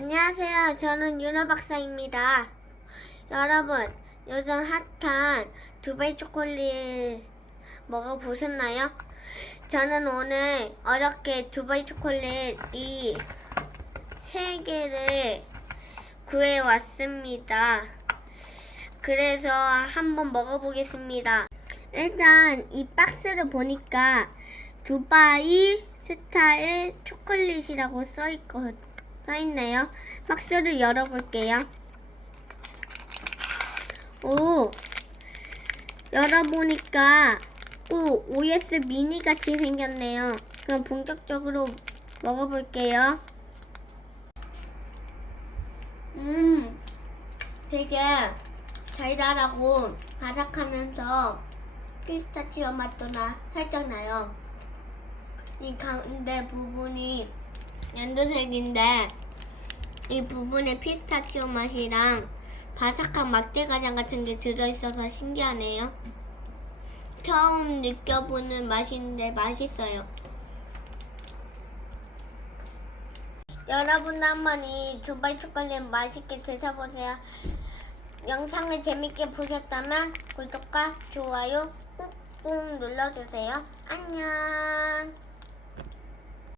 안녕하세요. 저는 윤호 박사입니다. 여러분, 요즘 핫한 두바이 초콜릿 먹어보셨나요? 저는 오늘 어렵게 두바이 초콜릿 이 세 개를 구해왔습니다. 그래서 한번 먹어보겠습니다. 일단 이 박스를 보니까 두바이 스타일 초콜릿이라고 써있고, 써있네요. 박스를 열어볼게요. 오, 열어보니까 오, OS 미니 같이 생겼네요. 그럼 본격적으로 먹어볼게요. 음, 되게 달달하고 바삭하면서 피스타치오 맛도 나 살짝 나요. 이 가운데 부분이 연두색인데 이 부분에 피스타치오 맛이랑 바삭한 막대가장 같은 게 들어있어서 신기하네요. 처음 느껴보는 맛인데 맛있어요. 여러분도 한번 이 두바이 초콜릿 맛있게 드셔보세요. 영상을 재밌게 보셨다면 구독과 좋아요 꾹꾹 눌러주세요. 안녕.